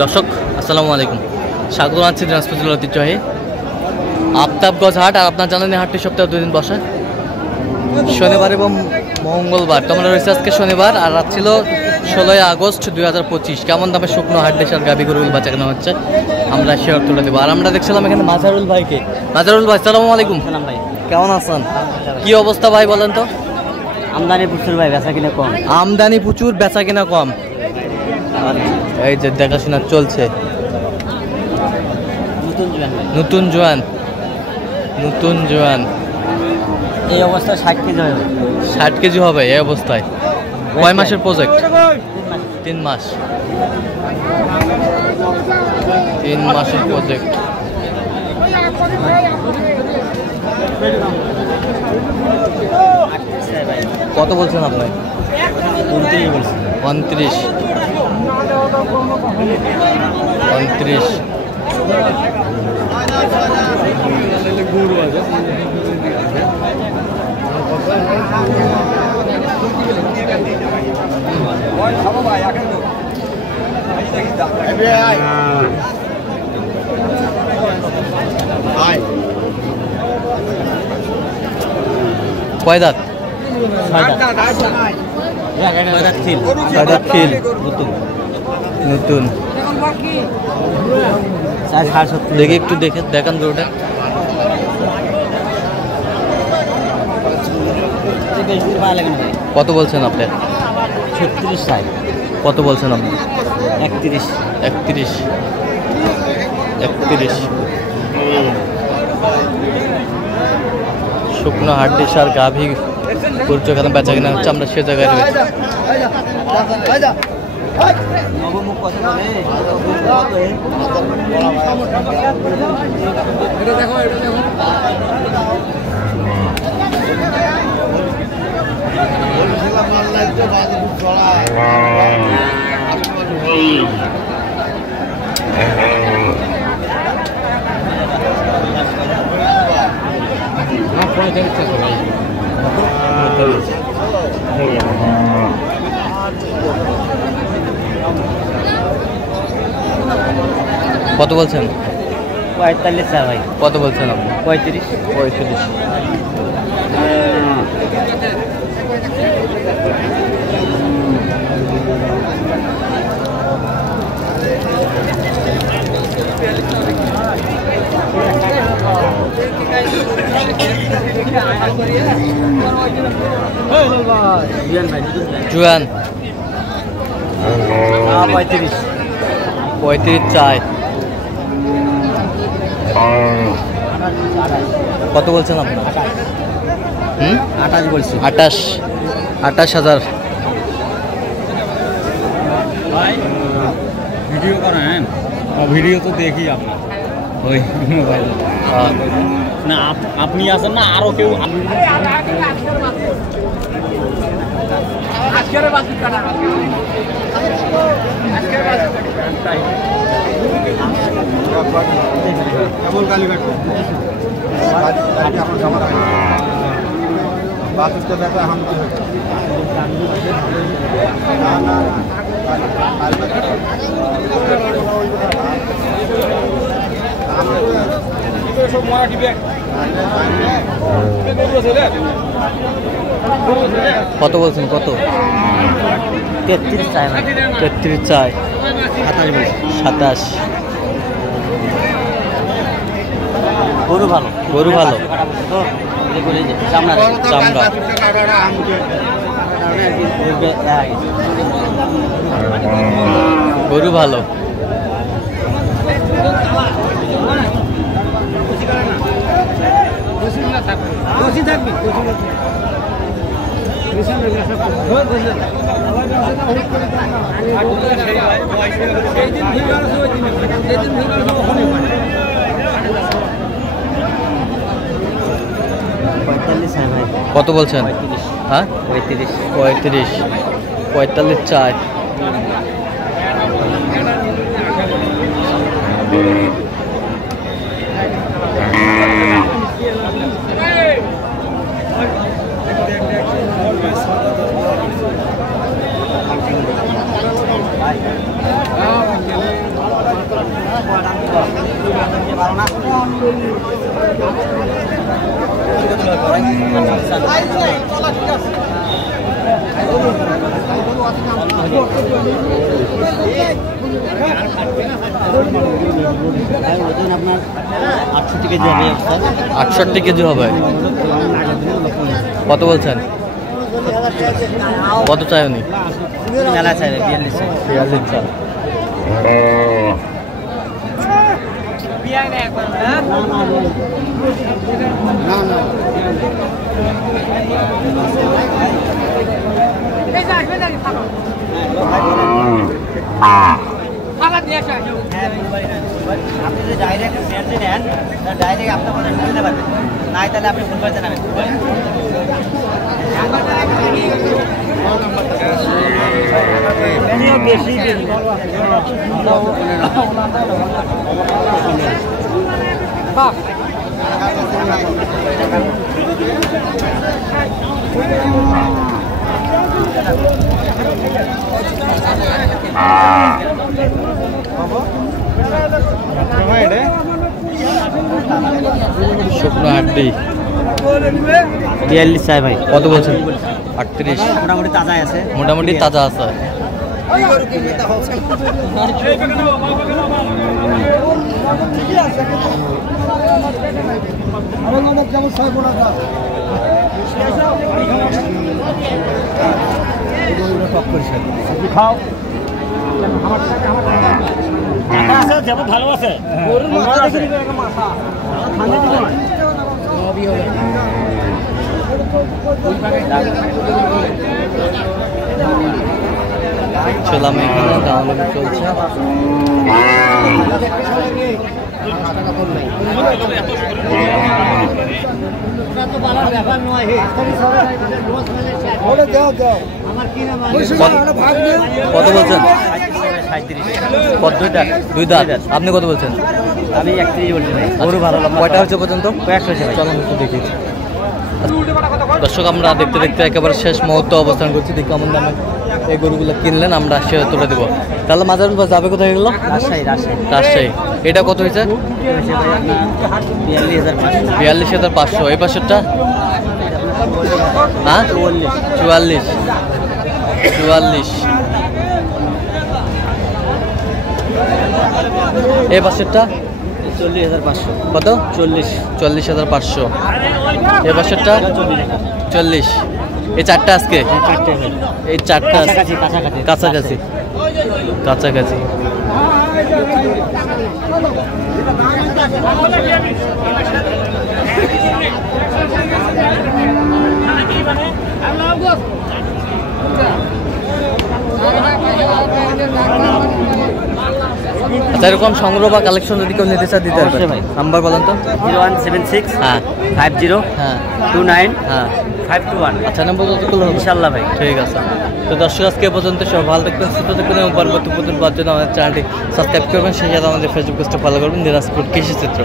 দর্শক আসসালামু আলাইকুম, স্বাগত জানাচ্ছি দিনাজপুর জেলার ঐতিহ্যবাহী আফতাবগঞ্জ হাট। আর আপনার জানেন হাটটি সপ্তাহে 2 দিন বসে, শনিবার এবং মঙ্গলবার। তোমরা রয়েছে আজকে শনিবার, আর রাত ছিল 16 আগস্ট 2025। কেমন দামে শুকনো হাট দেশের গাভী গরুগুলো বেচা কেনা হচ্ছে আমরা শেয়ার তুলে দেবো। আর আমরা দেখছিলাম এখানে মাজারুল ভাইকে। মাজারুল ভাই আসসালামু আলাইকুম। ভাই কেমন আছেন? কি অবস্থা ভাই বলেন তো? আমদানি প্রচুর ভাই, বেচা কিনা কম। আমদানি প্রচুর, বেচা কিনা কম। এই যে দেখাশোনা চলছে। নতুন জোয়ান এই অবস্থায় 60 কেজি হবে। 60 কেজি হবে এই অবস্থায়। কয় মাসের প্রজেক্ট? 3 মাস। 3 মাসের প্রজেক্ট। কত বলছেন আপনি? 29। কয় দাঁত? 6 দাঁত খিল। নতুন দেখে একটু দেখান গরুটা। কত বলছেন আপনি? 36 সাইজ। কত বলছেন আপনি? 31। শুকনো হাড্ডি সার গাভী গরু যেখানে বেচা কিনা হচ্ছে আমরা সে জায়গায় রয়েছি। কত বলছেন? 45 ভাই। কত বলছেন আপনি? 35। জুয়ান 35 চাই। কত বলছেন আপনি? 28 বলছি। 28,000। ভিডিও করেন? ভিডিও তো দেখি আপনার ওই মোবাইলে। না আপনি আছেন না আরো কেউ? কত বলছেন? কত? 33 চাই। 33 চাই। 27। গরু ভালো। চামড়া গরু ভালো। কত বলছেন? হ্যাঁ 45 চাই। আপনার 68 কেজি হবে। 68 কেজি হবে। কত বলছেন? কত চাই উনি? মেলা চাই 42 চাই। 42 চাই। আপনি যদি ডাইরেক্ট সেন্সে নেন ডাইরেক্ট আপনার মনে নিতে পারবেন, নাই তাহলে আপনি ভুল করতে নেবেন। বেশি শুকনো হাড্ডি 42 চাই ভাই। কত বলছেন? 38। মোটামুটি তাজাই আছে। মোটামুটি তাজা আছে। ভালো আছে। ছিলাম এখানে ডাউনলোড চলছে। কত বলছেন? কত? দুই দাঁত। আপনি কত বলছেন? আমি 31 বলছি ভাই। গরু ভালো। কয়টা হচ্ছে পর্যন্ত? কয়েকশো হয়েছে ভাই। চলুন একটু দেখি। দর্শক, আমরা দেখতে দেখতে একেবারে শেষ মুহূর্তে অবস্থান করছি। দেখি কেমন দামে এই গরুগুলো কিনলেন, আমরা সে তুলে দেবো। তাহলে মাজারুল ভাই যাবে কোথায় গেল? রাজশাহী। রাজশাহী। এটা কত হয়েছে? 42,500। এই পাশেরটা? হ্যাঁ, 44। এই পাশেরটা? 40,500। কত? 40,500। এই পাশেরটা? 40। এই চারটা আজকে? এই চারটা কাছাকাছি। আচ্ছা, এরকম সংগ্রহ বা কালেকশন যদি কেউ নিতে চায় দিতে পারবে ভাই? নাম্বার বলেন তো। 0176 হ্যাঁ 50 হ্যাঁ 29 হ্যাঁ 521। আচ্ছা, নাম্বার কত করলে হবে? ইনশাআল্লাহ ভাই। ঠিক আছে। তো দর্শক, আজকে এ পর্যন্ত। সব ভালো থাকবেন, সুস্থ থাকবেন এবং পরবর্তী পাওয়ার জন্য আমাদের চ্যানেলটি সাবস্ক্রাইব করবেন। সেই সাথে আমাদের ফেসবুক পেজটা ফলো করবেন, দিনাজপুর কৃষি চিত্র।